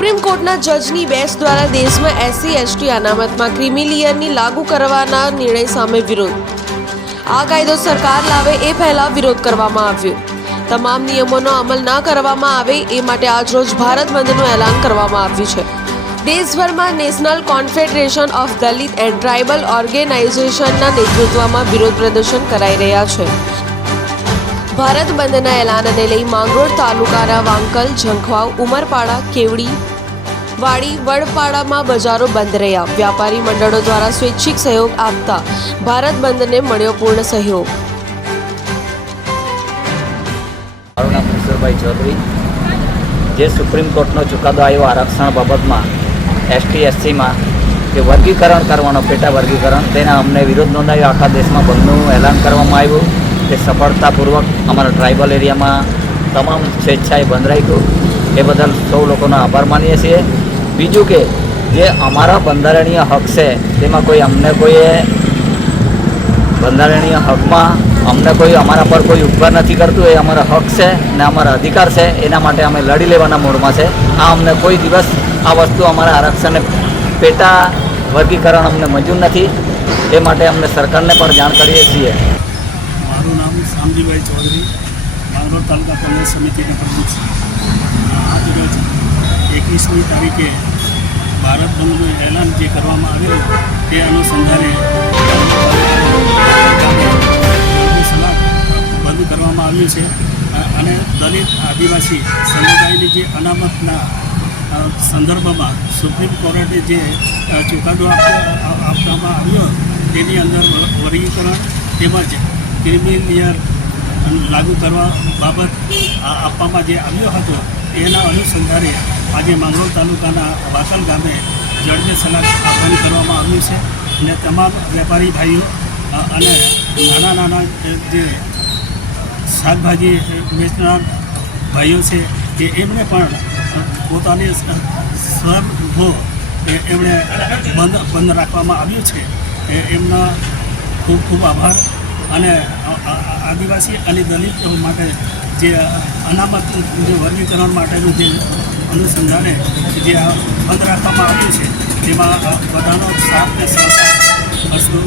કોર્ટના જજની બેસ દ્વારા દેશમાં એસસી, એસટી અનામતમાં ક્રિમિલિયરની લાગુ કરવાના નિર્ણય સામે વિરોધ. આ કાયદો સરકાર લાવે એ પહેલા વિરોધ કરવામાં આવ્યો. તમામ નિયમોનો અમલ ન કરવામાં આવે એ માટે આજરોજ ભારત બંધનું એલાન કરવામાં આવ્યું છે. દેશભરમાં national confederation of Dalit and tribal ઓર્ગેનાઇઝેશનના નેતૃત્વમાં વિરોધ પ્રદર્શન કરાઈ રહ્યા છે. ભારત બંધના એલાનને લઈ માંગરોળ તાલુકાના વાંકલ, ઝંખવાવ, ઉમરપાડા, કેવડી, વાડી, વડપાડામાં બજારો બંધ રહ્યા. વ્યાપારી મંડળો દ્વારા સ્વૈચ્છિક સહયોગ આપતા ભારત બંધને મળ્યો પૂર્ણ સહયોગ. મારું ચૌધરી. જે સુપ્રીમ કોર્ટનો ચુકાદો આવ્યો આરક્ષણ બાબતમાં, એસટી, એસસીમાં, કે વર્ગીકરણ કરવાનો, પેટા વર્ગીકરણ, તેના અમને વિરોધ નોંધાવ્યો આખા દેશમાં બંધનું એલાન કરવામાં આવ્યું. તે સફળતાપૂર્વક અમારા ટ્રાઇબલ એરિયામાં તમામ સ્વેચ્છાએ બંધ રાખ્યું એ બદલ સૌ લોકોનો આભાર માનીએ છીએ. બીજું કે, જે અમારા બંધારણીય હક છે, તેમાં કોઈ અમને કોઈએ બંધારણીય હકમાં અમને કોઈ અમારા પર કોઈ ઉપકાર નથી કરતું, એ અમારા હક છે ને અમારા અધિકાર છે, એના માટે અમે લડી લેવાના મૂડમાં છે. આ અમને કોઈ દિવસ આ વસ્તુ અમારા આરક્ષણને પેટા વર્ગીકરણ અમને મંજૂર નથી. એ માટે અમને સરકારને પણ જાણ કરીએ છીએ. મારું નામ શામજીભાઈ ચૌધરી માંગરોળ તાલુકા કોંગ્રેસ સમિતિના પ્રમુખ છું. આજ એકવીસમી તારીખે ભારત બંધનું એલાન જે કરવામાં આવેલું તે અનુસંધાને બંધ કરવામાં આવ્યું છે. અને દલિત આદિવાસી સમુદાયની જે અનામતના સંદર્ભમાં સુપ્રીમ કોર્ટે જે ચુકાદો આપવામાં આવ્યો તેની અંદર વર્ગીકરણ તેમજ ક્રિમિલિયર લાગુ કરવા બાબત આપવામાં જે આવ્યો હતો, એના અનુસંધાને આજે માંગરોળ તાલુકાના વાસણ ગામે જળની સલાહ આહ્વાન કરવામાં આવ્યું છે અને તમામ વેપારી ભાઈઓ અને નાના નાના જે શાકભાજી વેચનાર ભાઈઓ છે, કે એમણે પણ પોતાની સ્વભો એમણે બંધ બંધ રાખવામાં આવ્યું છે. એમના ખૂબ ખૂબ આભાર. અને આદિવાસી અને દલિત માટે જે અનામત જે વર્ગીકરણ માટેનું જે અનુસંધાને જે બંધ રાખવામાં આવ્યું છે, તેમાં બધાનો સાથ ને સહકાર અસ્તુ